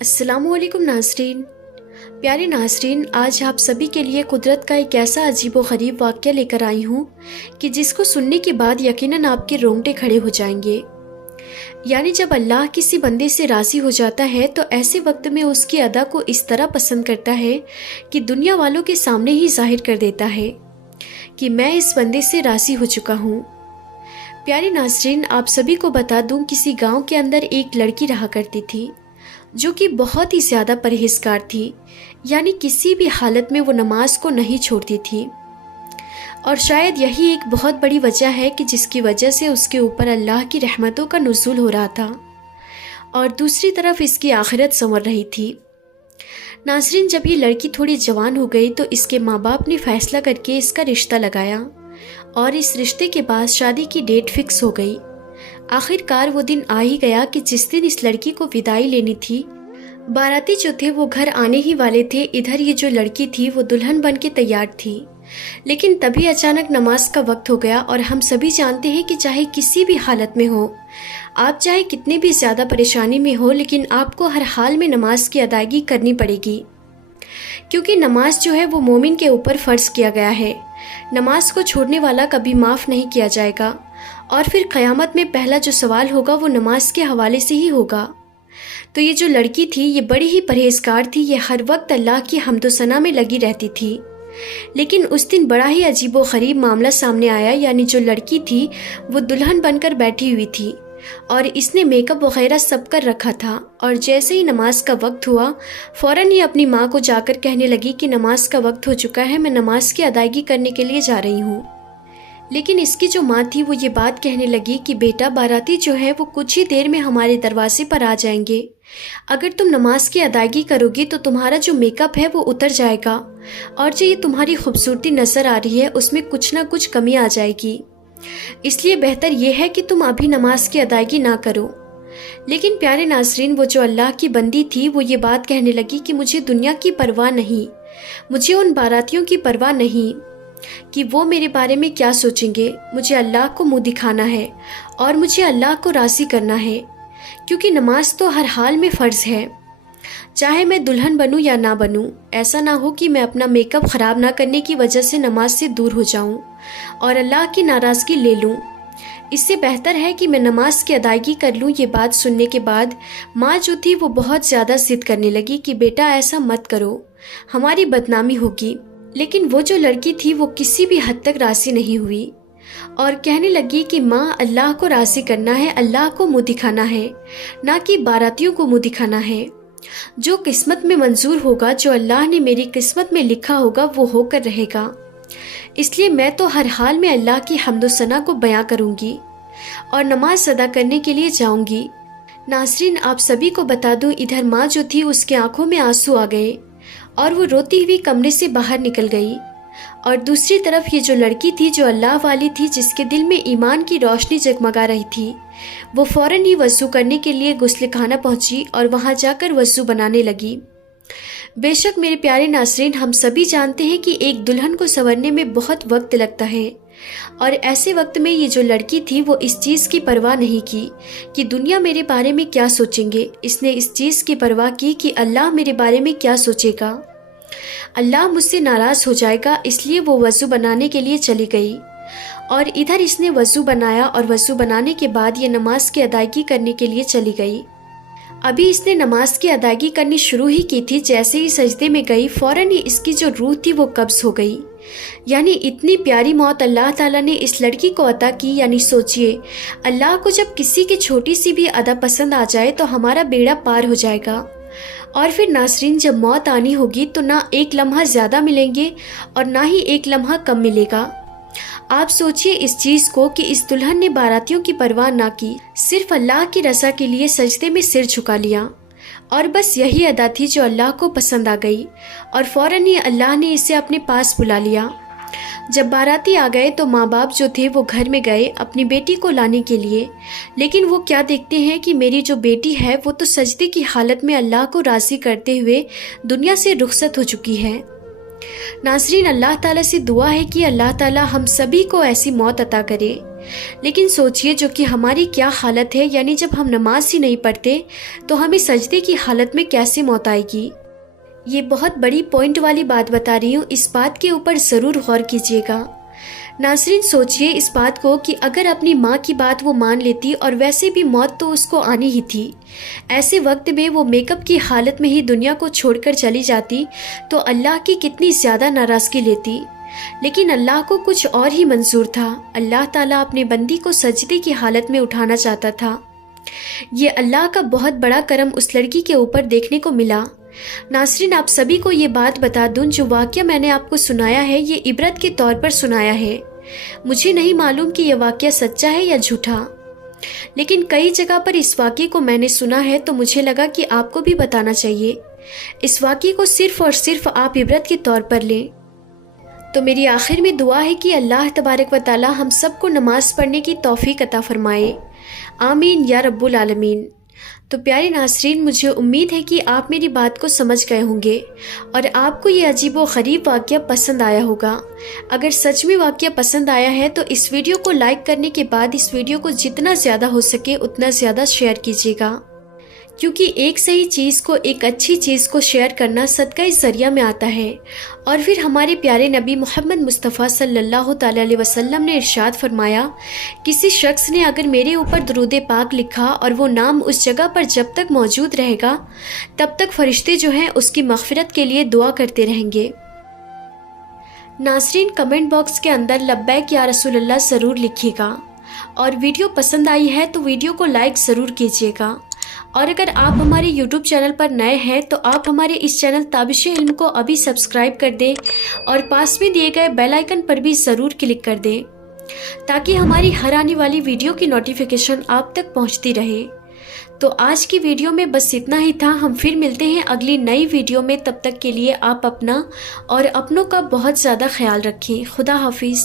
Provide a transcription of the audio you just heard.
अस्सलाम वालेकुम नाज़रीन। प्यारे नाज़रीन, आज आप सभी के लिए कुदरत का एक ऐसा अजीब व ग़रीब वाक़या लेकर आई हूँ कि जिसको सुनने के बाद यकीनन आपके रोंगटे खड़े हो जाएंगे। यानी जब अल्लाह किसी बंदे से राज़ी हो जाता है तो ऐसे वक्त में उसकी अदा को इस तरह पसंद करता है कि दुनिया वालों के सामने ही जाहिर कर देता है कि मैं इस बंदे से राज़ी हो चुका हूँ। प्यारे नाज़रीन, आप सभी को बता दूँ, किसी गाँव के अंदर एक लड़की रहा करती थी जो कि बहुत ही ज़्यादा परहेज़गार थी। यानी किसी भी हालत में वो नमाज को नहीं छोड़ती थी, और शायद यही एक बहुत बड़ी वजह है कि जिसकी वजह से उसके ऊपर अल्लाह की रहमतों का नुज़ूल हो रहा था और दूसरी तरफ इसकी आखिरत संवर रही थी। नाज़रीन, जब ये लड़की थोड़ी जवान हो गई तो इसके माँ बाप ने फ़ैसला करके इसका रिश्ता लगाया और इस रिश्ते के बाद शादी की डेट फिक्स हो गई। आखिरकार वो दिन आ ही गया कि जिस दिन इस लड़की को विदाई लेनी थी। बाराती जो थे वो घर आने ही वाले थे। इधर ये जो लड़की थी वो दुल्हन बन के तैयार थी, लेकिन तभी अचानक नमाज का वक्त हो गया। और हम सभी जानते हैं कि चाहे किसी भी हालत में हो, आप चाहे कितने भी ज़्यादा परेशानी में हो, लेकिन आपको हर हाल में नमाज की अदायगी करनी पड़ेगी, क्योंकि नमाज जो है वो मोमिन के ऊपर फ़र्ज़ किया गया है। नमाज को छोड़ने वाला कभी माफ़ नहीं किया जाएगा, और फिर क़यामत में पहला जो सवाल होगा वो नमाज के हवाले से ही होगा। तो ये जो लड़की थी ये बड़ी ही परहेज़गार थी। ये हर वक्त अल्लाह की हम्दो-सना में लगी रहती थी। लेकिन उस दिन बड़ा ही अजीब व ग़रीब मामला सामने आया। यानी जो लड़की थी वो दुल्हन बनकर बैठी हुई थी और इसने मेकअप वगैरह सब कर रखा था, और जैसे ही नमाज का वक्त हुआ फ़ौरन ही अपनी माँ को जाकर कहने लगी कि नमाज का वक्त हो चुका है, मैं नमाज की अदायगी करने के लिए जा रही हूँ। लेकिन इसकी जो माँ थी वो ये बात कहने लगी कि बेटा, बाराती जो है वो कुछ ही देर में हमारे दरवाजे पर आ जाएंगे। अगर तुम नमाज की अदायगी करोगी तो तुम्हारा जो मेकअप है वो उतर जाएगा, और जो ये तुम्हारी खूबसूरती नज़र आ रही है उसमें कुछ ना कुछ कमी आ जाएगी। इसलिए बेहतर ये है कि तुम अभी नमाज की अदायगी ना करो। लेकिन प्यारे नाज़रीन, वो जो अल्लाह की बंदी थी वो ये बात कहने लगी कि मुझे दुनिया की परवाह नहीं, मुझे उन बारातियों की परवाह नहीं कि वो मेरे बारे में क्या सोचेंगे। मुझे अल्लाह को मुंह दिखाना है और मुझे अल्लाह को राज़ी करना है, क्योंकि नमाज तो हर हाल में फ़र्ज़ है, चाहे मैं दुल्हन बनूं या ना बनूं। ऐसा ना हो कि मैं अपना मेकअप ख़राब ना करने की वजह से नमाज से दूर हो जाऊं और अल्लाह की नाराज़गी ले लूं। इससे बेहतर है कि मैं नमाज की अदायगी कर लूं। ये बात सुनने के बाद माँ जो थी वो बहुत ज़्यादा ज़िद करने लगी कि बेटा ऐसा मत करो, हमारी बदनामी होगी। लेकिन वो जो लड़की थी वो किसी भी हद तक राज़ी नहीं हुई और कहने लगी कि माँ, अल्लाह को राज़ी करना है, अल्लाह को मुँह दिखाना है, ना कि बारातियों को मुँह दिखाना है। जो किस्मत में मंजूर होगा, जो अल्लाह ने मेरी किस्मत में लिखा होगा वो होकर रहेगा। इसलिए मैं तो हर हाल में अल्लाह की हम्दो-सना को बयां करूँगी और नमाज अदा करने के लिए जाऊँगी। नाज़रीन, आप सभी को बता दूँ, इधर माँ जो थी उसके आंखों में आंसू आ गए और वो रोती हुई कमरे से बाहर निकल गई। और दूसरी तरफ ये जो लड़की थी जो अल्लाह वाली थी, जिसके दिल में ईमान की रोशनी जगमगा रही थी, वो फ़ौरन ही वज़ू करने के लिए गुस्लखाना पहुंची और वहां जाकर वज़ू बनाने लगी। बेशक मेरे प्यारे नाज़रीन, हम सभी जानते हैं कि एक दुल्हन को संवरने में बहुत वक्त लगता है, और ऐसे वक्त में ये जो लड़की थी वो इस चीज़ की परवाह नहीं की कि दुनिया मेरे बारे में क्या सोचेंगे। इसने इस चीज़ की परवाह की कि अल्लाह मेरे बारे में क्या सोचेगा, अल्लाह मुझसे नाराज़ हो जाएगा। इसलिए वो वज़ू बनाने के लिए चली गई, और इधर इसने वज़ू बनाया और वज़ू बनाने के बाद ये नमाज की अदायगी करने के लिए चली गई। अभी इसने नमाज की अदायगी करनी शुरू ही की थी, जैसे ही सजदे में गई फ़ौरन ही इसकी जो रूह थी वो कब्ज़ हो गई। यानी इतनी प्यारी मौत अल्लाह ताला ने इस लड़की को अता की। यानी सोचिए, अल्लाह को जब किसी की छोटी सी भी अदा पसंद आ जाए तो हमारा बेड़ा पार हो जाएगा। और फिर नाज़रीन, जब मौत आनी होगी तो ना एक लम्हा ज़्यादा मिलेंगे और ना ही एक लम्हा कम मिलेगा। आप सोचिए इस चीज़ को कि इस दुल्हन ने बारातियों की परवाह ना की, सिर्फ अल्लाह की रज़ा के लिए सजदे में सिर झुका लिया, और बस यही अदा थी जो अल्लाह को पसंद आ गई, और फ़ौरन ही अल्लाह ने इसे अपने पास बुला लिया। जब बाराती आ गए तो माँ बाप जो थे वो घर में गए अपनी बेटी को लाने के लिए, लेकिन वो क्या देखते हैं कि मेरी जो बेटी है वो तो सजदे की हालत में अल्लाह को राज़ी करते हुए दुनिया से रुखसत हो चुकी है। नाज़रीन, अल्लाह ताला से दुआ है कि अल्लाह ताला हम सभी को ऐसी मौत अता करे لیکن سوچئے جو کہ ہماری کیا حالت ہے، یعنی جب ہم نماز ہی نہیں پڑھتے تو ہمیں سجدے کی حالت میں کیسے موت آئے گی۔ یہ بہت بڑی پوائنٹ والی بات بتا رہی ہوں، اس بات کے اوپر ضرور غور کیجیے گا۔ ناظرین سوچئے اس بات کو کہ اگر اپنی ماں کی بات وہ مان لیتی، اور ویسے بھی موت تو اس کو آنی ہی تھی، ایسے وقت میں وہ میک اپ کی حالت میں ہی دنیا کو چھوڑ کر چلی جاتی تو اللہ کی کتنی زیادہ ناراضگی لیتی۔ لیکن اللہ کو کچھ اور ہی منظور تھا۔ اللہ تعالیٰ اپنے بندی کو سجدے کی حالت میں اٹھانا چاہتا تھا۔ یہ اللہ کا بہت بڑا کرم اس لڑکی کے اوپر دیکھنے کو ملا۔ ناظرین آپ سبھی کو یہ بات بتا دوں، جو واقعہ میں نے آپ کو سنایا ہے یہ عبرت کے طور پر سنایا ہے۔ مجھے نہیں معلوم کہ یہ واقعہ سچا ہے یا جھوٹا، لیکن کئی جگہ پر اس واقعے کو میں نے سنا ہے تو مجھے لگا کہ آپ کو بھی بتانا چاہیے۔ اس واقعے کو صرف اور صرف آپ عبرت کے طور پر لیں۔ تو میری آخر میں دعا ہے کہ اللہ تبارک و تعالی ہم سب کو نماز پڑھنے کی توفیق عطا فرمائے، آمین یا رب العالمین۔ تو پیارے ناظرین مجھے امید ہے کہ آپ میری بات کو سمجھ گئے ہوں گے اور آپ کو یہ عجیب و غریب واقعہ پسند آیا ہوگا۔ اگر سچ میں واقعہ پسند آیا ہے تو اس ویڈیو کو لائک کرنے کے بعد اس ویڈیو کو جتنا زیادہ ہو سکے اتنا زیادہ شیئر کیجیے گا، کیونکہ ایک صحیح چیز کو، ایک اچھی چیز کو شیئر کرنا صدقہ ذریعہ میں آتا ہے۔ اور پھر ہمارے پیارے نبی محمد مصطفیٰ صلی اللہ تعالی علیہ وسلم نے ارشاد فرمایا، کسی شخص نے اگر میرے اوپر درود پاک لکھا اور وہ نام اس جگہ پر جب تک موجود رہے گا تب تک فرشتے جو ہیں اس کی مغفرت کے لیے دعا کرتے رہیں گے۔ ناظرین کمنٹ باکس کے اندر لبیک یا رسول اللہ ضرور لکھیے گا، اور ویڈیو پسند آئی ہے تو ویڈیو کو لائک ضرور کیجیے گا۔ اور اگر آپ ہمارے یوٹیوب چینل پر نئے ہیں تو آپ ہمارے اس چینل تابش علم کو ابھی سبسکرائب کر دیں اور پاس میں دیے گئے بیل آئیکن پر بھی ضرور کلک کر دیں تاکہ ہماری ہر آنے والی ویڈیو کی نوٹیفیکیشن آپ تک پہنچتی رہے۔ تو آج کی ویڈیو میں بس اتنا ہی تھا، ہم پھر ملتے ہیں اگلی نئی ویڈیو میں، تب تک کے لیے آپ اپنا اور اپنوں کا بہت زیادہ خیال رکھیں۔ خدا حافظ۔